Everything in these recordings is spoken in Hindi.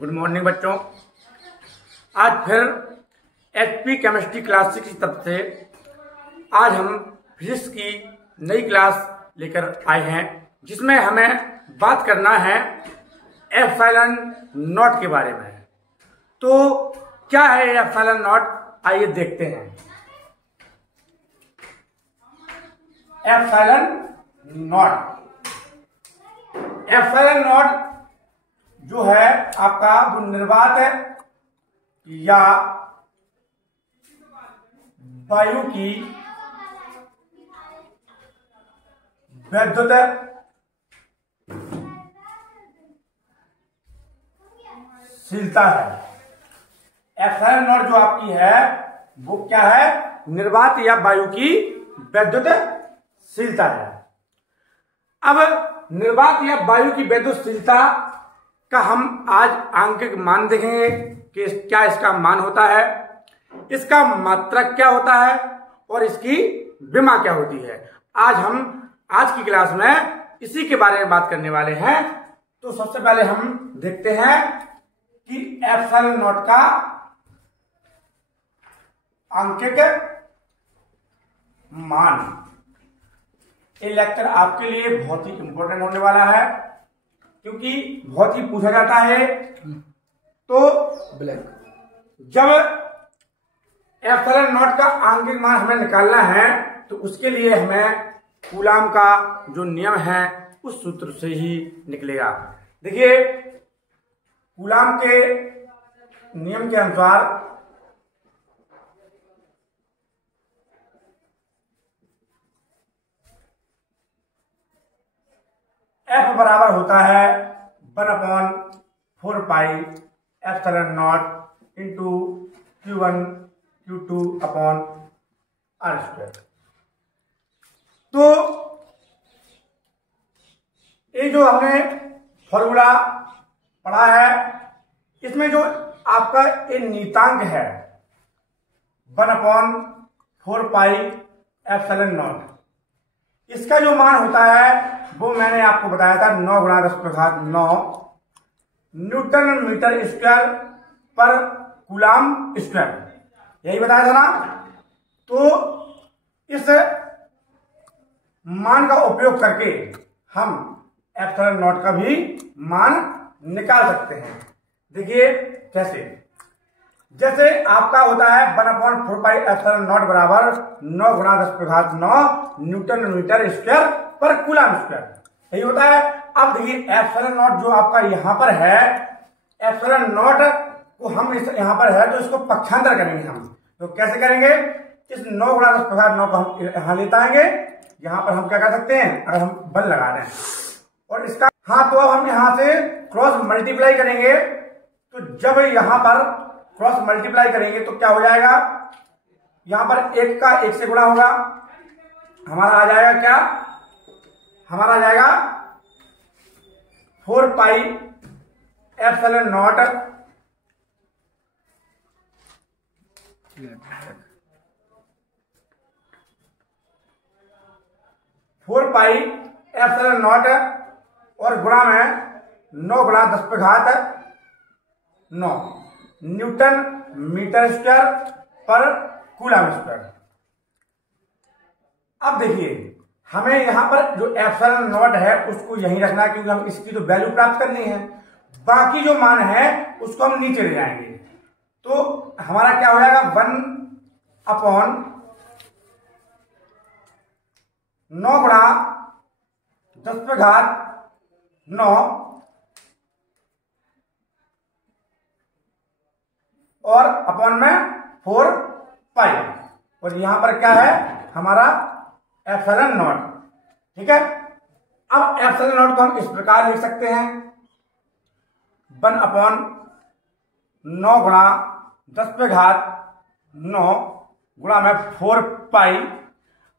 गुड मॉर्निंग बच्चों। आज फिर एचपी केमिस्ट्री क्लास 6 की तरफ से आज हम फिजिक्स की नई क्लास लेकर आए हैं, जिसमें हमें बात करना है एप्सिलॉन नॉट के बारे में। तो क्या है एप्सिलॉन नॉट, आइए देखते हैं। एप्सिलॉन नॉट जो है आपका वो निर्वात या वायु की विद्युत शीलता है। एप्सिलॉन नॉट जो आपकी है वो क्या है? निर्वात या वायु की विद्युत शीलता है। अब निर्वात या वायु की विद्युत शीलता का हम आज आंकिक मान देखेंगे कि क्या इसका मान होता है, इसका मात्रक क्या होता है और इसकी विमा क्या होती है। आज की क्लास में इसी के बारे में बात करने वाले हैं। तो सबसे पहले हम देखते हैं कि एप्सिलॉन नॉट का आंकिक मान। ये लेक्चर आपके लिए बहुत ही इंपॉर्टेंट होने वाला है, क्योंकि बहुत ही पूछा जाता है। तो जब एप्सिलॉन नॉट का आंकिक मान हमें निकालना है तो उसके लिए हमें कूलाम का जो नियम है उस सूत्र से ही निकलेगा। देखिए, कूलाम के नियम के अनुसार F बराबर होता है 1/4 pi epsilon not into Q1 Q2 upon R²। तो ये जो हमने फॉर्मूला पढ़ा है, इसमें जो आपका ये नीतांक है 1/4 पाई एप्सिलॉन नॉट, इसका जो मान होता है वो मैंने आपको बताया था 9 × 10⁹ न्यूटन मीटर स्क्वायर पर कूलाम स्क्वायर, यही बताया था ना। तो इस मान का उपयोग करके हम एप्सिलॉन नॉट का भी मान निकाल सकते हैं। देखिए कैसे, जैसे आपका होता है 1/4 पाई एप्सिलॉन नॉट बराबर 9 × 10⁹ न्यूटन मीटर स्क्वायर पर कूलाम स्क्वायर, यही होता है। अब देखिए एप्सिलॉन नॉट जो आपका यहां पर है, एप्सिलॉन नॉट को हम यहां पर है तो इसको पक्षांतर करेंगे हम। तो कैसे करेंगे? इस 9 × 10⁻⁹ को हम यहां लेते आएंगे। यहां पर हम क्या कर सकते हैं, अगर हम बल लगा रहे हैं और इसका तो अब हम यहां से क्रॉस मल्टीप्लाई करेंगे। तो जब यहां पर क्रॉस मल्टीप्लाई करेंगे तो क्या हो जाएगा, यहां पर 1 का 1 से गुणा होगा, हमारा आ जाएगा क्या, हमारा आ जाएगा 4 पाई एप्सिलॉन नॉट और गुणा में 9 × 10⁻⁹ न्यूटन मीटर स्क्वायर पर कूलाम स्क्वायर। अब देखिए, हमें यहां पर जो एप्सिलॉन नॉट है उसको यहीं रखना है, क्योंकि हम इसकी तो वैल्यू प्राप्त करनी है। बाकी जो मान है उसको हम नीचे ले जाएंगे। तो हमारा क्या हो जाएगा, 1/9 × 10⁻⁹ और अपॉन में 4 पाई, और यहां पर क्या है हमारा एप्सिलॉन नॉट। ठीक है, अब एप्सिलॉन नॉट को हम इस प्रकार लिख सकते हैं 1/9 × 10⁻⁹ गुणा में 4 पाई।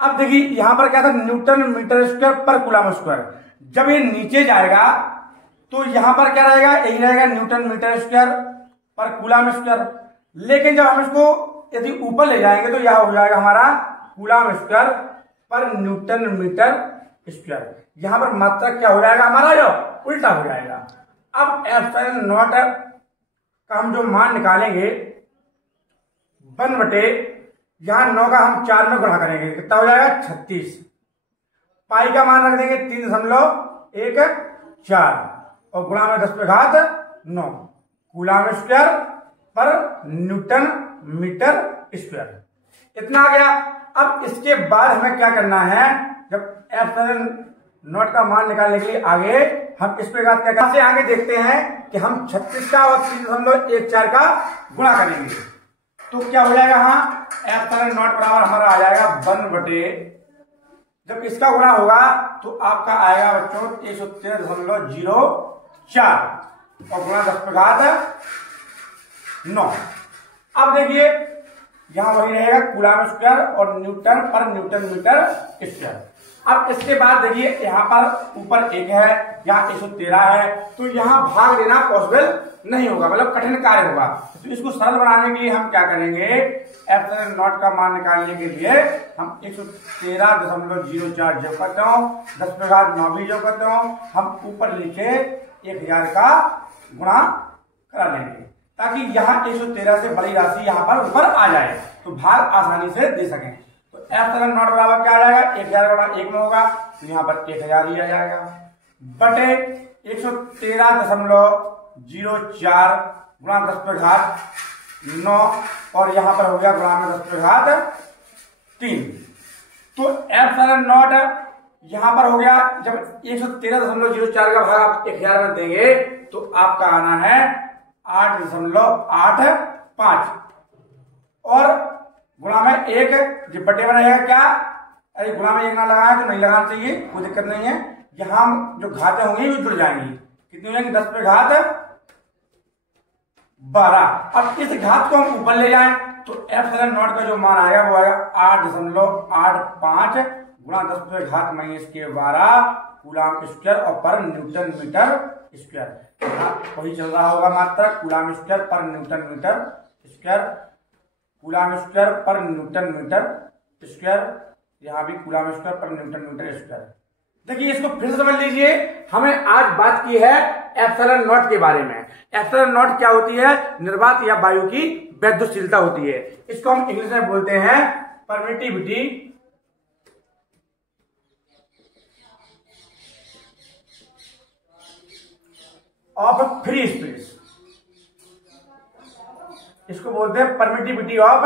अब देखिए यहां पर क्या था, न्यूटन मीटर स्क्वायर पर कूलाम स्क्वायर। जब ये नीचे जाएगा तो यहां पर क्या रहेगा, यही रहेगा न्यूटन मीटर स्क्वायर पर कूलाम स्क्वायर। लेकिन जब हम इसको यदि ऊपर ले जाएंगे तो यह हो जाएगा हमारा कूलाम स्क्वायर पर न्यूटन मीटर स्क्वायर। यहां पर मात्रक क्या हो जाएगा, हमारा जो उल्टा हो जाएगा। अब एप्सिलॉन नॉट का हम जो मान निकालेंगे 1 बटे यहाँ 9 का हम 4 में गुणा करेंगे, कितना हो जाएगा 36। पाई का मान रख देंगे 3.14 और गुणा में 10 पे घात 9 कूलम स्क्वायर पर न्यूटन मीटर स्क्वायर। इतना आ गया। अब इसके बाद हमें क्या करना है, जब एप्सिलॉन नॉट का मान निकालने के लिए आगे हम इस पे बात क्या से आगे देखते हैं कि हम 36 का और 3.14 का गुणा करेंगे तो क्या हो जाएगा। हाँ, एप्सिलॉन नॉट बराबर हमारा आ जाएगा 1 बटे, जब इसका गुणा होगा तो आपका आएगा बच्चों 113.04 और गुणा 10 पे घात 9। अब देखिए यहां वही रहेगा कूलम स्क्वायर और न्यूटन पर न्यूटन मीटर स्क्वायर। अब इसके बाद देखिए यहाँ पर ऊपर 1 है, यहाँ 113 है, तो यहाँ भाग देना पॉसिबल नहीं होगा, मतलब कठिन कार्य होगा। तो इसको सरल बनाने के लिए हम क्या करेंगे, एप्सिलॉन नॉट का मान निकालने के लिए हम 113.04 जोड़ करते हूँ, 10 पे घात 9 भी जोड़ करते हूँ, हम ऊपर नीचे 1000 का गुणा करा लेंगे ताकि यहाँ 113 से बड़ी राशि यहाँ पर ऊपर आ जाए तो भाग आसानी से दे सकें। तो एप्सिलॉन नॉट बराबर क्या आ जाएगा, 1000 गुणा 1 में होगा तो यहाँ पर 1000 ही आ जाएगा बटे 113.04 गुणा 10 पे घात 9 और यहाँ पर हो गया गुणा में 10 पे घात 3। तो एप्सिलॉन नॉट यहाँ पर हो गया, जब 113.04 का भाग आप 1000 में देंगे तो आपका आना है 8.85 और गुणा में 1 जो बटे में रहेगा क्या, अरे गुणा में 1 ना लगाए तो नहीं लगाना चाहिए, कोई दिक्कत नहीं है। यहां जो घातें होंगी वो जुड़ जाएंगी, कितनी हो जाएंगी 10 पे घात 12। अब इस घात को हम ऊपर ले जाएं तो एप्सिलॉन नॉट का जो मान आएगा वो आएगा 8.85 गुणा 10 पे घात -12 कूलम स्क्वायर और पर न्यूटन मीटर स्क्वायर। वही चल रहा होगा मात्रा कूलम स्क्वायर पर newton metre square, coulomb square पर न्यूटन मीटर स्क्वायर, यहाँ भी कूलम स्क्वायर पर न्यूटन मीटर स्क्वायर। देखिए इसको फिर से समझ लीजिए, हमें आज बात की है एप्सिलॉन नॉट के बारे में। एप्सिलॉन नॉट क्या होती है, निर्वात या वायु की वैद्युतशीलता होती है। इसको हम इंग्लिश में बोलते हैं परमिटिविटी ऑफ फ्री स्पेस, इसको बोलते हैं परमिटिविटी ऑफ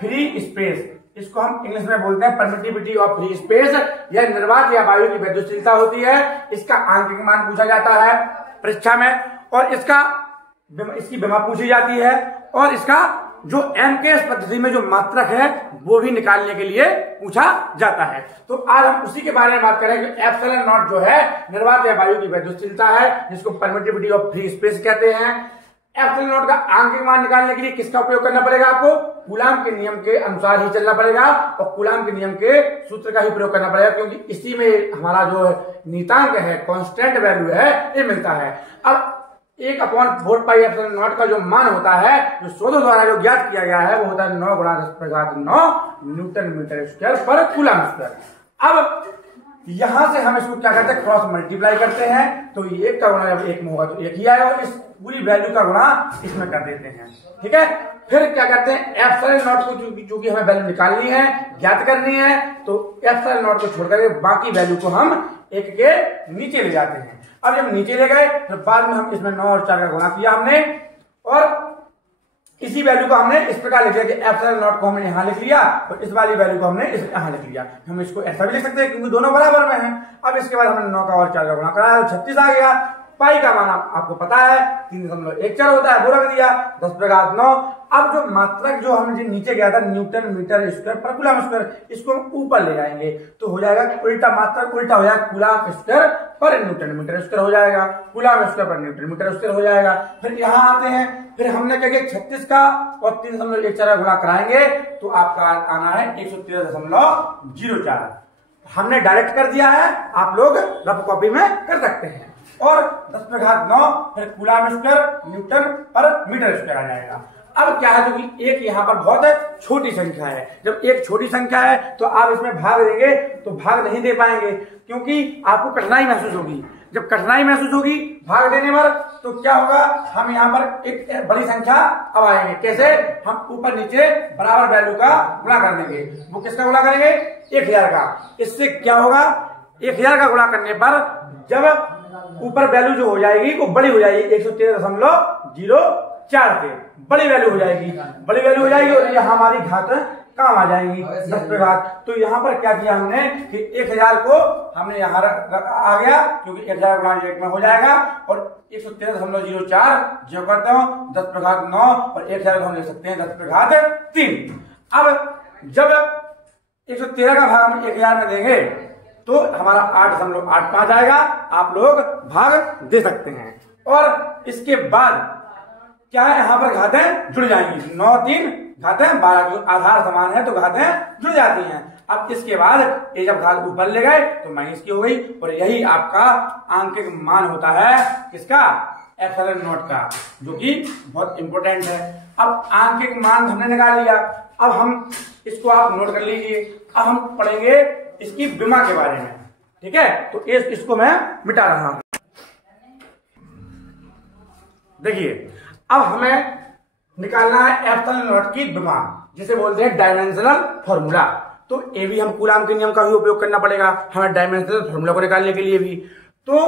फ्री स्पेस। इसको हम इंग्लिश में बोलते हैं परमिटिविटी ऑफ फ्री स्पेस। यह निर्वात या वायु की वैद्युतशीलता होती है। इसका आंतरिक मान पूछा जाता है परीक्षा में और इसकी विमा पूछी जाती है और इसका जो एमकेएस पद्धति में जो मात्रक है वो भी निकालने के लिए पूछा जाता है। तो आज हम उसी के बारे में बात करेंगे। एप्सिलॉन नॉट जो है निर्वात या वायु की वैद्युतशीलता है, जिसको परमिटिविटी ऑफ फ्री स्पेस कहते हैं। एप्सिलॉन नॉट का आंतरिक मान निकालने के लिए किसका उपयोग करना पड़ेगा, आपको कूलम के नियम के अनुसार ही चलना पड़ेगा और कूलम के नियम के सूत्र का ही प्रयोग करना पड़ेगा, क्योंकि इसी में हमारा जो नीतांक है, कांस्टेंट वैल्यू है, ये मिलता है। अब 1/4 पाई एप्सिलॉन नॉट का जो मान होता है, जो शोधों द्वारा जो ज्ञात किया गया है, वो होता है 9 गुणा 10 पे घात 9 न्यूटन मीटर स्क्वायर पर कूलम स्क्वायर। अब यहां से हम इसको क्या करते हैं, क्रॉस मल्टीप्लाई करते हैं, तो ये 1 का गुणा जब 1 में होगा तो 1 ही आएगा और इस पूरी वैल्यू का गुणा इसमें कर देते हैं। ठीक है, फिर क्या करते हैं, एप्सिलॉन नॉट को चूंकि हमें वैल्यू निकालनी है, ज्ञात करनी है, तो एप्सिलॉन नॉट को छोड़ करके बाकी वैल्यू को हम 1 के नीचे ले जाते हैं। अब जब नीचे ले गए तो बाद में हम इसमें 9 और 4 का गुणा किया हमने और इसी वैल्यू को हमने इस प्रकार लिख दिया कि एप्सिलॉन नॉट को हमने यहां लिख लिया और इस वाली वैल्यू को हमने यहां लिख लिया। हम इसको ऐसा भी लिख सकते हैं क्योंकि दोनों बराबर में हैं। अब इसके बाद हमने 9 का और 4 का गुणा कराया तो 36 आ गया। पाई का मान आपको पता है 3.14 होता है, वो रख दिया 10 पे घात 9। अब जो मात्रक जो हमने नीचे गया था न्यूटन मीटर स्क्वायर पर कूलम स्क्वायर, इसको हम ऊपर ले जाएंगे तो हो जाएगा उल्टा, मात्रक उल्टा हो जाएगा, कूलम स्क्वायर पर न्यूटन मीटर स्क्वायर हो जाएगा, कूलम स्क्वायर पर न्यूटन मीटर स्क्वायर हो जाएगा। फिर यहां आते हैं, फिर हमने क्या किया 36 का और 3.14 का गुणा कराएंगे तो आपका आना है 113.04। हमने डायरेक्ट कर दिया है, आप लोग रफ कॉपी में कर सकते हैं। और 10 पे घात 9 फिर कूलम स्क्वायर न्यूटन पर मीटर स्क्वायर आ जाएगा। अब क्या है, क्योंकि एक यहाँ पर बहुत छोटी संख्या है, जब एक छोटी संख्या है तो आप इसमें भाग देंगे तो भाग नहीं दे पाएंगे क्योंकि आपको कठिनाई महसूस होगी। जब कठिनाई महसूस होगी भाग देने पर तो क्या होगा, हम यहाँ पर एक बड़ी संख्या अब आएंगे। कैसे, हम ऊपर नीचे बराबर वैल्यू का गुणा कर देंगे। वो किसका गुणा करेंगे, 1000 का। इससे क्या होगा, 1000 का गुणा करने पर जब ऊपर वैल्यू जो हो जाएगी वो बड़ी हो जाएगी, 113.04 से बड़ी वैल्यू हो जाएगी, बड़ी वैल्यू हो जाएगी और यहाँ हमारी घात काम आ जाएंगी 10 पे घात। तो यहाँ पर क्या किया हमने कि 1000 को हमने यहाँ आ गया, क्योंकि 1000 गुणा 1 में हो जाएगा और 113.04 जो करते हो 10 पे घात 9 और 1000 को हम लिख सकते हैं 10 पे घात 3। अब जब 113 का भाग हम 1000 में देंगे तो हमारा 8.85 आएगा। आप लोग भाग दे सकते हैं। और इसके बाद क्या है, यहाँ पर घातें जुड़ जाएंगी, 9 3 घातें 12, जो आधार समान है तो घातें जुड़ जाती हैं। अब इसके बाद ये जब घात ऊपर ले गए तो माइनस की हो गई और यही आपका आंकिक मान होता है किसका, एप्सिलॉन नॉट का, जो कि बहुत इंपॉर्टेंट है। अब आंकिक मान हमने निकाल लिया, अब हम इसको आप नोट कर लीजिए। अब हम पढ़ेंगे इसकी विमा के बारे में, ठीक है। तो इसको मैं मिटा रहा हूं। देखिए, अब हमें निकालना है एप्सिलॉन नॉट की विमा, जिसे बोलते हैं डायमेंशनल फॉर्मूला। तो ये भी हम कूलाम के नियम का भी उपयोग करना पड़ेगा हमें डायमेंशनल फॉर्मूला को निकालने के लिए भी। तो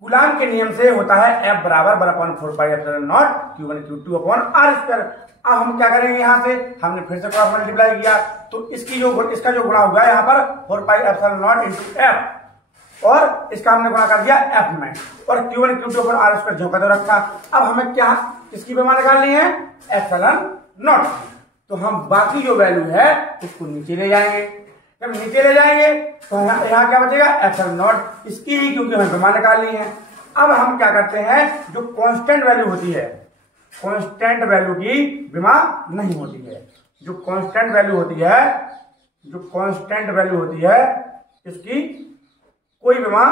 कूलाम के नियम से होता है F बराबर 1/4 pi epsilon not Q1 Q2 upon R square. अब हम क्या करेंगे, यहाँ से हमने फिर से क्रॉस मल्टीप्लाई किया तो इसका जो गुणा होगा यहाँ पर 4 pi epsilon not into F और इसका हमने गुणा कर दिया F में और Q1 Q2 upon R square जो का रखा। अब हमें क्या इसकी विमा निकालनी है, एप्सिलॉन नॉट। तो हम बाकी जो वैल्यू है उसको नीचे ले जाएंगे। जब नीचे ले जाएंगे तो यहाँ क्या बचेगा, एप्सिलॉन नॉट इसकी ही, क्योंकि हमें विमा निकालनी है। अब हम क्या करते हैं, जो कांस्टेंट वैल्यू होती है, कांस्टेंट वैल्यू की विमा नहीं होती है। जो कांस्टेंट वैल्यू होती है, जो कांस्टेंट वैल्यू होती है इसकी कोई विमा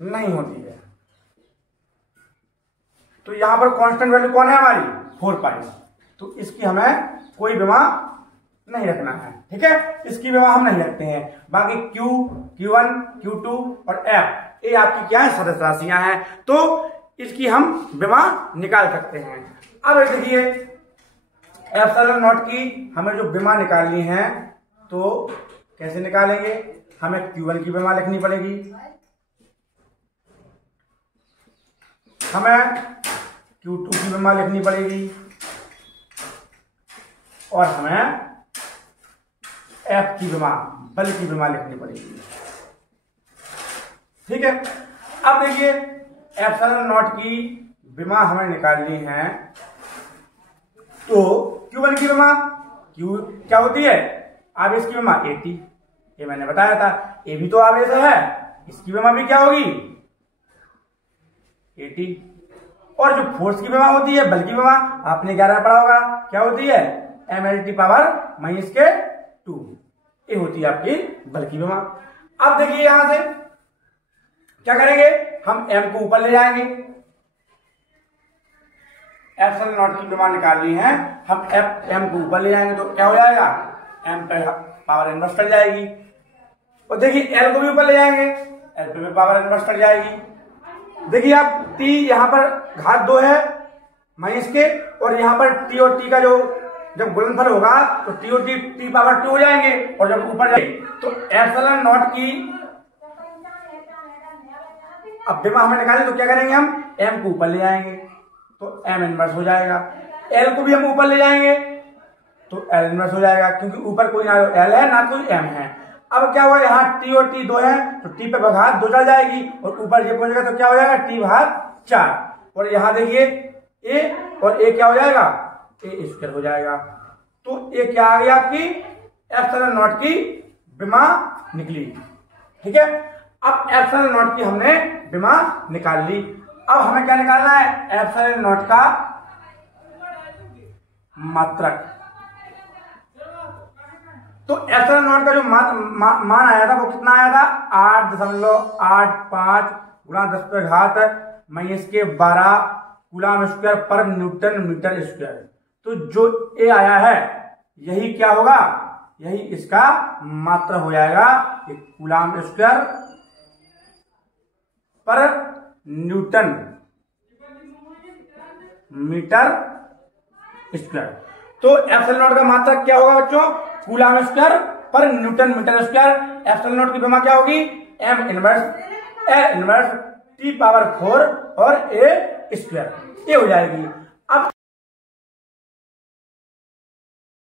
नहीं होती है। तो यहां पर कांस्टेंट वैल्यू कौन है हमारी, 4 पाई। तो इसकी हमें कोई विमा नहीं रखना है, ठीक है। इसकी विमा हम नहीं रखते हैं। बाकी Q, Q1, Q2 और F ये आपकी क्या है, सदस्य राशियां हैं, तो इसकी हम विमा निकाल सकते हैं। अब देखिए, एप्सिलॉन नॉट की हमें जो विमा निकालनी है तो कैसे निकालेंगे, हमें Q1 की विमा लिखनी पड़ेगी, हमें Q2 की विमा लिखनी पड़ेगी और हमें F की विमा, बल की विमा लिखनी पड़ेगी, ठीक है। अब देखिए, एप्सिलॉन नॉट की विमा हमें निकालनी है तो Q1 की विमा Q क्या होती है, आवेश की विमा 80, ये मैंने बताया था। ये भी तो आवेश है, इसकी विमा भी क्या होगी 80। और जो फोर्स की विमा होती है, बल की विमा आपने 11 पढ़ा होगा, क्या होती है mLT पावर -2, ये होती है आपकी बल की विमा। अब देखिए, यहां से क्या करेंगे, हम m को ऊपर ले जाएंगे, एप्सिलॉन नॉट की विमा निकालनी है, हम m को ऊपर ले जाएंगे तो क्या हो जाएगा, m पे पावर इनवर्स कर जाएगी। और देखिए, l को भी ऊपर ले जाएंगे, l पे पावर इनवर्स कर जाएगी। देखिए आप t यहाँ पर घात 2 है माइनस के, और यहाँ पर t और t का जो जब गुणनफल होगा तो t और t पावर 2 हो जाएंगे, और जब ऊपर जाएंगे तो एप्सिलॉन नॉट की अब विमा हमें निकालें तो क्या करेंगे, हम m को ऊपर ले जाएंगे तो m इनवर्स हो जाएगा, l को भी हम ऊपर ले जाएंगे तो l इनवर्स हो जाएगा, क्योंकि ऊपर कोई ना l है ना कोई m है। अब क्या हुआ, यहाँ t और t 2 है तो t पे घात 2 चल जाएगी और ऊपर ये पहुंचेगा तो क्या हो जाएगा t घात 4, और यहाँ देखिए a और a क्या हो जाएगा, a स्क्वायर हो जाएगा। तो ये क्या आ गई आपकी एप्सिलॉन नॉट की विमा निकली, ठीक है। अब एप्सिलॉन नॉट की हमने विमा निकाल ली। अब हमें क्या निकालना है, एप्सिलॉन नॉट का मात्रक। तो एप्सिलॉन नॉट का जो मान आया था वो कितना आया था, 8.85 गुणा 10 पे घात -12 कूलम स्क्वायर पर न्यूटन मीटर स्क्वायर। तो जो ए आया है यही क्या होगा, यही इसका मात्रा हो जाएगा, कूलम स्क्वायर पर न्यूटन मीटर स्क्वायर। तो एप्सिलॉन नॉट का मात्रक क्या होगा बच्चों? कूलम स्क्वायर पर newton metre square. Epsilon nought की विमा क्या होगी? M inverse A inverse T power 4 और ए स्क्वायर, ये हो जाएगी।